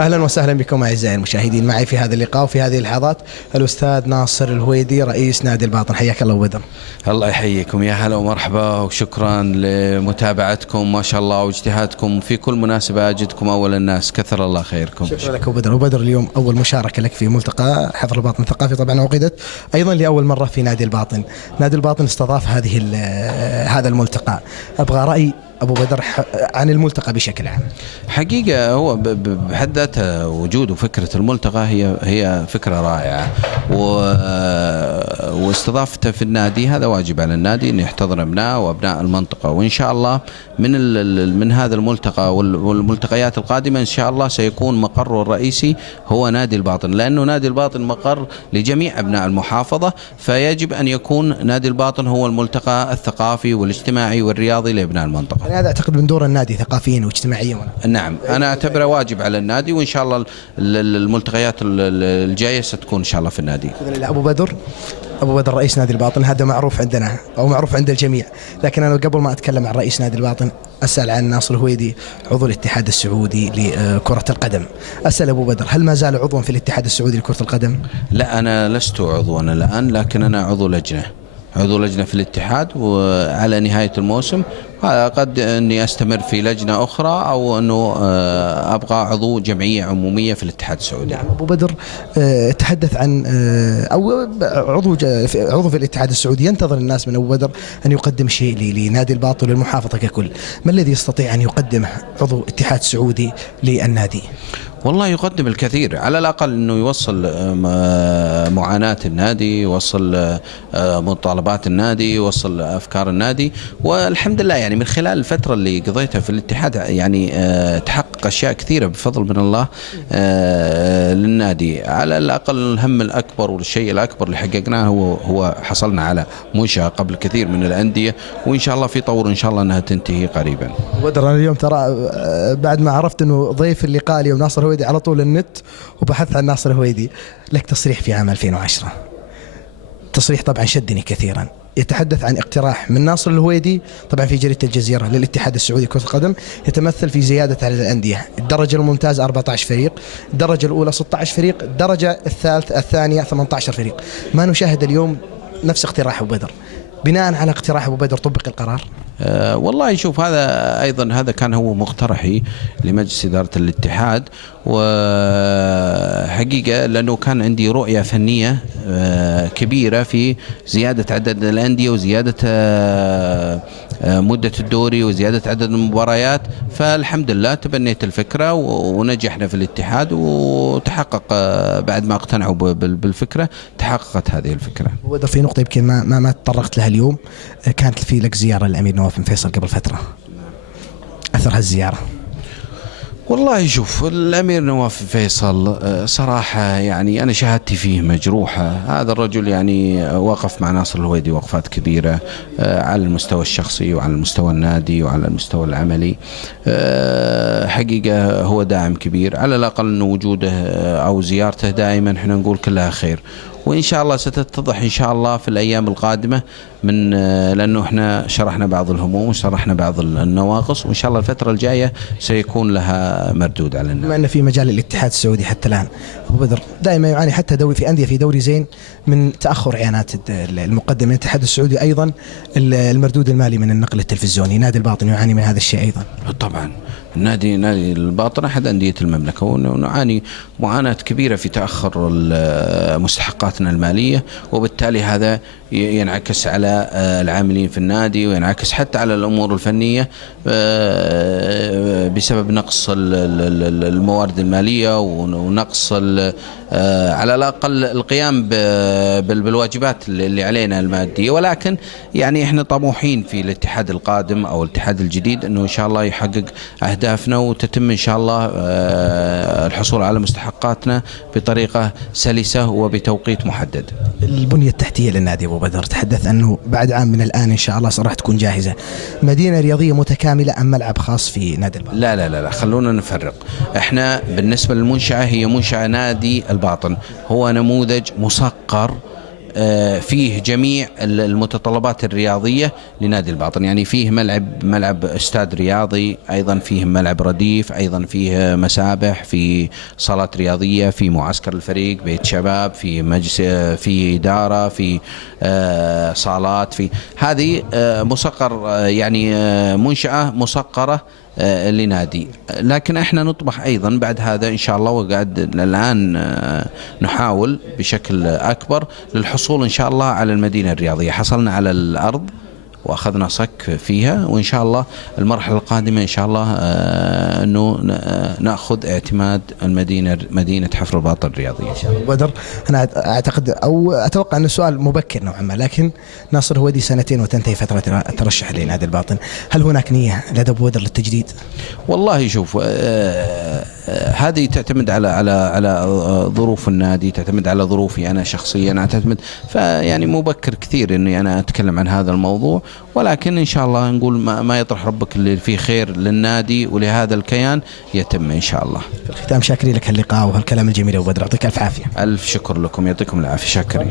أهلا وسهلا بكم أعزائي المشاهدين. معي في هذا اللقاء وفي هذه اللحظات الأستاذ ناصر الهويدي رئيس نادي الباطن. حياك الله بدر. الله يحييكم، يا هلا ومرحبا، وشكرا لمتابعتكم ما شاء الله واجتهادكم في كل مناسبة. أجدكم أول الناس، كثر الله خيركم. شكرا لك بدر. وبدر اليوم أول مشاركة لك في ملتقى حفر الباطن الثقافي، طبعا عقدت أيضا لأول مرة في نادي الباطن. نادي الباطن استضاف هذا الملتقى. أبغى رأي أبو بدر عن الملتقى بشكل عام. حقيقة هو بحد ذاتها وجود وفكرة الملتقى هي فكرة رائعة، واستضافته في النادي هذا واجب على النادي أن يحتضن أبناء وأبناء المنطقة. وإن شاء الله من هذا الملتقى والملتقيات القادمة إن شاء الله سيكون مقره الرئيسي هو نادي الباطن، لأنه نادي الباطن مقر لجميع أبناء المحافظة، فيجب أن يكون نادي الباطن هو الملتقى الثقافي والاجتماعي والرياضي لأبناء المنطقة. يعني هذا أعتقد من دور النادي ثقافيا واجتماعيا. نعم، أنا أعتبره واجب على النادي، وإن شاء الله الملتقيات الجاية ستكون إن شاء الله في النادي. أبو بدر رئيس نادي الباطن، هذا معروف عندنا أو معروف عند الجميع، لكن أنا قبل ما أتكلم عن رئيس نادي الباطن أسأل عن ناصر الهويدي عضو الاتحاد السعودي لكرة القدم. أسأل أبو بدر، هل ما زال عضوا في الاتحاد السعودي لكرة القدم؟ لا، أنا لست عضوا الآن، لكن أنا عضو لجنة في الاتحاد، وعلى نهاية الموسم قد أني أستمر في لجنة أخرى أو أنه أبقى عضو جمعية عمومية في الاتحاد السعودي. نعم أبو بدر، تحدث عن أو عضو في الاتحاد السعودي. ينتظر الناس من أبو بدر أن يقدم شيء لنادي الباطن وللمحافظة ككل. ما الذي يستطيع أن يقدمه عضو اتحاد سعودي للنادي؟ والله يقدم الكثير، على الأقل أنه يوصل معاناة النادي، يوصل مطالبات النادي، يوصل أفكار النادي. والحمد لله يعني من خلال الفترة اللي قضيتها في الاتحاد يعني تحقق أشياء كثيرة بفضل من الله للنادي. على الأقل الهم الأكبر والشيء الأكبر اللي حققناه هو حصلنا على منشأة قبل كثير من الأندية، وإن شاء الله في طور إن شاء الله أنها تنتهي قريبا. بدر، أنا اليوم ترى بعد ما عرفت أنه ضيف اللقاء اليوم ناصر الهويدي على طول النت وبحثت عن ناصر الهويدي. لك تصريح في عام 2010، تصريح طبعا شدني كثيرا، يتحدث عن اقتراح من ناصر الهويدي طبعا في جريدة الجزيرة للاتحاد السعودي كرة القدم، يتمثل في زيادة عدد الأندية. الدرجة الممتازة 14 فريق، الدرجة الأولى 16 فريق، الدرجة الثانية 18 فريق. ما نشاهد اليوم نفس اقتراح أبو بدر. بناء على اقتراح أبو بدر طبق القرار؟ والله شوف، هذا كان هو مقترحي لمجلس إدارة الاتحاد، وحقيقة لأنه كان عندي رؤية فنية كبيرة في زيادة عدد الأندية وزيادة مدة الدوري وزيادة عدد المباريات. فالحمد لله تبنيت الفكرة ونجحنا في الاتحاد، وتحقق بعد ما اقتنعوا بالفكرة تحققت هذه الفكرة. وبدر، في نقطة يمكن ما تطرقت لها اليوم، كانت في لك زيارة للأمير نواف بن فيصل قبل فترة، أثر هالزيارة؟ والله شوف، الأمير نواف فيصل صراحة يعني أنا شهادتي فيه مجروحة. هذا الرجل يعني وقف مع ناصر الهويدي وقفات كبيرة على المستوى الشخصي وعلى المستوى النادي وعلى المستوى العملي. حقيقة هو داعم كبير، على الأقل أنه وجوده أو زيارته دائما احنا نقول كلها خير، وإن شاء الله ستتضح إن شاء الله في الأيام القادمة لأنه إحنا شرحنا بعض الهموم وشرحنا بعض النواقص، وإن شاء الله الفترة الجاية سيكون لها مردود على الناس. بما أن في مجال الاتحاد السعودي حتى الآن أبو بدر دائما يعاني حتى في أندية في دوري زين من تأخر إعانات المقدم من الاتحاد السعودي، أيضا المردود المالي من النقل التلفزيوني. نادي الباطن يعاني من هذا الشيء أيضا. طبعا نادي الباطن أحد أندية المملكة، ونعاني معاناة كبيرة في تأخر مستحقاتنا المالية، وبالتالي هذا ينعكس على العاملين في النادي وينعكس حتى على الأمور الفنية بسبب نقص الموارد المالية ونقص على الأقل القيام بالواجبات اللي علينا المادية. ولكن يعني احنا طموحين في الاتحاد القادم أو الاتحاد الجديد أنه إن شاء الله يحقق أهدافنا وتتم إن شاء الله الحصول على مستحقاتنا بطريقة سلسة وبتوقيت محدد. البنية التحتية للنادي أبو بدر، تحدث أنه بعد عام من الآن إن شاء الله راح تكون جاهزة. مدينة رياضية متكاملة أم ملعب خاص في نادي الباطن؟ لا لا لا، خلونا نفرق. احنا بالنسبة للمنشأة هي منشأة نادي الباطن، هو نموذج مصقر فيه جميع المتطلبات الرياضية لنادي الباطن. يعني فيه ملعب استاد رياضي، أيضا فيه ملعب رديف، أيضا فيه مسابح، في صالات رياضية، في معسكر الفريق، بيت شباب، في مجلس، في إدارة، في صالات، في هذه مسقر، يعني منشأة مسقرة لنادي. لكن احنا نطمح ايضا بعد هذا ان شاء الله، وقاعد الان نحاول بشكل اكبر للحصول ان شاء الله على المدينة الرياضية. حصلنا على الارض واخذنا صك فيها، وان شاء الله المرحله القادمه ان شاء الله انه ناخذ اعتماد مدينه حفر الباطن الرياضيه. بدر، انا اعتقد او اتوقع ان السؤال مبكر نوعا ما، لكن ناصر هويدي سنتين وتنتهي فتره الترشح لنادي الباطن، هل هناك نيه لدى بدر للتجديد؟ والله شوف، هذه تعتمد على ظروف النادي، تعتمد على ظروفي انا شخصيا، تعتمد، فيعني مبكر كثير اني انا اتكلم عن هذا الموضوع، ولكن ان شاء الله نقول ما يطرح ربك اللي فيه خير للنادي ولهذا الكيان يتم ان شاء الله. في الختام شاكري لك اللقاء وهالكلام الجميل ابو بدر، يعطيك الف عافيه. الف شكر لكم، يعطيكم العافيه، شاكرين.